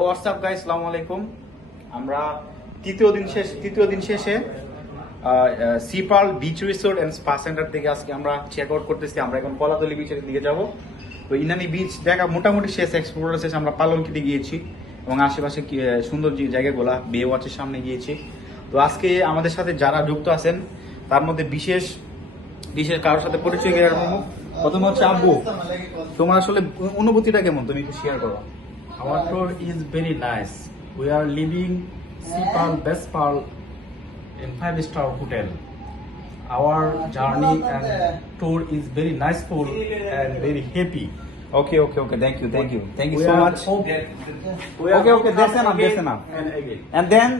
WhatsApp guys, আসসালামু আলাইকুম। আমরা তৃতীয় দিন শেষে sea pearl beach resort and spa centre থেকে আজকে আমরা চেক আউট করতেছি। আমরা এখন কলাতলি বিচের দিকে যাব। তো ইনানি বিচ দেখা মোটামুটি শেষ, এক্সপ্লোর শেষ। আমরা পালংকিতে গিয়েছি এবং আশেপাশে সুন্দর যে জায়গাগুলা, বে ওয়াচের সামনে গিয়েছি। তো আজকে আমাদের সাথে যারা যুক্ত আছেন তার মধ্যে বিশেষ কারোর সাথে পরিচয় করার মুখ। প্রথম হচ্ছে আব্বু, তোমার আসলে অনুভূতিটা কেমন, তুমি একটু শেয়ার করো। Our tour is very nice. We are living Sea Pearl, Best Pearl in 5-star hotel. Our journey and tour is very niceful and very happy. Okay, thank you We so are much. Okay, that's enough. And again. And then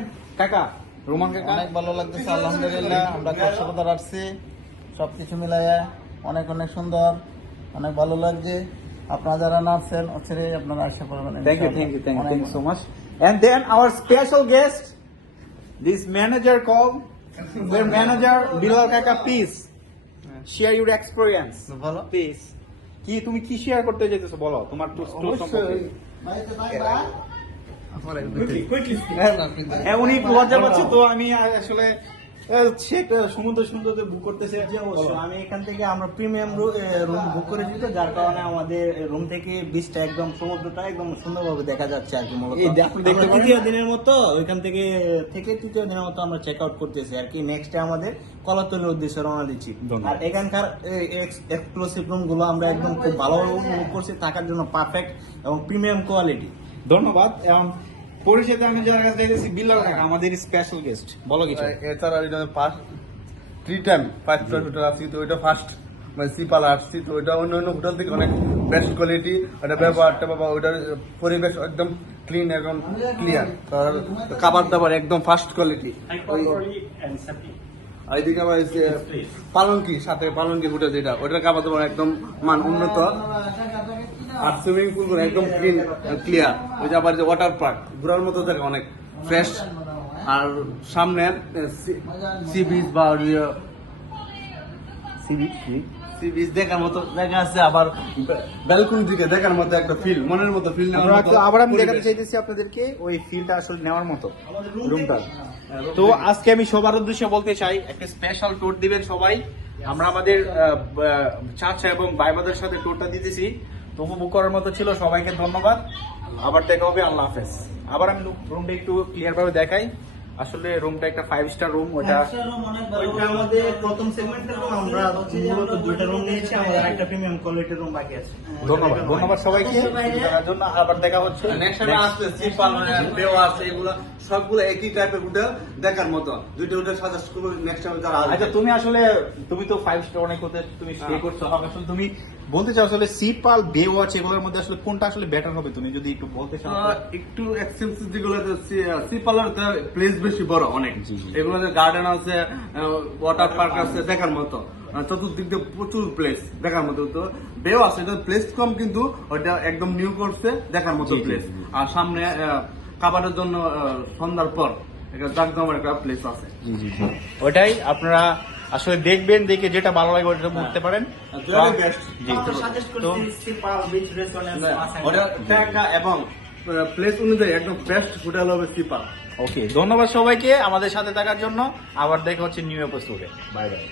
কাকা, Roman কাকা, অনেক ভালো লাগতেছে আলহামদুলিল্লাহ। আমরা কক্সবাজার আসছি, সবকিছু মিলাইয়া অনেক অনেক সুন্দর, অনেক ভালো লাগছে। আপনারা যারা নাচছেন অচেরে আপনারা আশা করবেন। thank you so much. And then our special guest, this manager called, their manager Bilal কাকা, please share your experience. ভালো Please, কি তুমি কি শেয়ার করতে চাইতেছো বলো, তোমার tour সম্পর্কে। Quickly. হ্যাঁ, উনি একটু লজ্জা পাচ্ছে, তো আমি আসলে সে একটা সুন্দর বুক করতেছে। আমি এখান থেকে আমরা প্রিমিয়াম রুম বুক করেছি, তো যার কারণে আমাদের রুম থেকে বিচটা একদম, সমুদ্রটা একদম সুন্দরভাবে দেখা যাচ্ছে আর কি। মূলত আমরা তৃতীয় দিনের মতো ওইখান থেকে তৃতীয় দিনের মতো আমরা চেক আউট করতেছি আর কি। নেক্সট আমাদের কলাতলির উদ্দেশ্যে রওনা দিচ্ছি। আর এখানকার এক্সক্লুসিভ রুম গুলো আমরা একদম খুব ভালো উপভোগ করছি, থাকার জন্য পারফেক্ট এবং প্রিমিয়াম কোয়ালিটি। ধন্যবাদ। এবং পরিষেবা আমি যার কাছে দেখেছি বিল্লাল কাকা, আমাদের স্পেশাল গেস্ট, বলো কিছু। এছাড়া ফার্স্ট 3 টাইম 5 স্টার হোটেল আসছি, তো ওইটা ফার্স্ট মানে সিপাল আসছি, তো ওইটা অন্য হোটেল থেকে অনেক বেস্ট কোয়ালিটি। ওটা ব্যবহারটা বাবা, ওইটার পরিবেশ একদম ক্লিন এবং ক্লিয়ার, খাবার দাবার একদম ফার্স্ট কোয়ালিটি। And safety. আর এদিকে আবার পালঙ্কি হোটেল, যেটা ওইটার খাবার দাবার একদম মান উন্নত। আর সুইমিং পুল একদম ক্লিয়ার। ওই যে আবার যে ওয়াটার পার্ক ঘোরার মতো জায়গা, অনেক ফ্রেশ। আর সামনে সি বিচ বা সি বিচ দেখার মতো জায়গা আছে। আবার ব্যালকনি দিকে দেখার মতো একটা ফিল, মনের মতো ফিল। আবার আমি দেখাতে চাইতেছি আপনাদেরকে ওই ফিলটা আসলে নেওয়ার মতো রুমটা। তো আজকে আমি সবার উদ্দেশ্যে বলতে চাই, একটা স্পেশাল ট্যুর দিবেন সবাই। আমরা আমাদের চাচা এবং ভাইবাদের সাথে ট্যুরটা দিতেছি, তো উপভোগ করার মতো ছিল। সবাইকে ধন্যবাদ, আবার দেখা হবে, আল্লাহ হাফেজ। আবার আমি রুমটা একটু ক্লিয়ার ভাবে দেখাই। আসলে রুমটা একটা 5 স্টার রুম। ওইটা আমাদের প্রথম সেগমেন্টের রুম। আমরা মূলত 2টা রুম নিয়েছি, আমাদের একটা প্রিমিয়াম কোয়ালিটির রুম বাকি আছে। ধন্যবাদ সবাইকে দেখার জন্য। আবার দেখা হচ্ছে নেক্সট টাইম আসলে সিপাল বেও আছে, এগুলো সবগুলো একই টাইপের হোটেল দেখার মতো। দুইটা হোটেল সাজেস্ট করব নেক্সট টাইম যারা আসবে। আচ্ছা, তুমি তো 5 স্টার অনেক হতে তুমি স্টে করছো, আসলে তুমি বলতে চাও আসলে সিপাল বে ওয়াচ এগুলোর মধ্যে আসলে কোনটা আসলে বেটার হবে, তুমি যদি একটু বলতে চাও। একটু এক্সপেন্সিভ যেগুলো সিপালের প্লেস বেশি বড় অনেক, এগুলো গার্ডেন আছে, ওয়াটার পার্ক আছে দেখার মতো, চতুর্দিক দিয়ে প্রচুর প্লেস দেখার মতো। তো বেও আছে, এটা প্লেস কম কিন্তু ওটা একদম নিউ করছে, দেখার মতো প্লেস। আর সামনে খাবারের জন্য সন্ধ্যার পর একটা জাকজমকের একটা প্লেস আছে। ওটাই আপনারা আসলে দেখবেন, দেখে যেটা ভালো লাগে ওটা উঠতে পারেন। এবং প্লেস অনুযায়ী একদম বেস্ট হোটেল হবে সিপাল। ওকে, ধন্যবাদ সবাইকে আমাদের সাথে থাকার জন্য। আবার দেখা হচ্ছে নিউ এপিসোডে। Bye bye.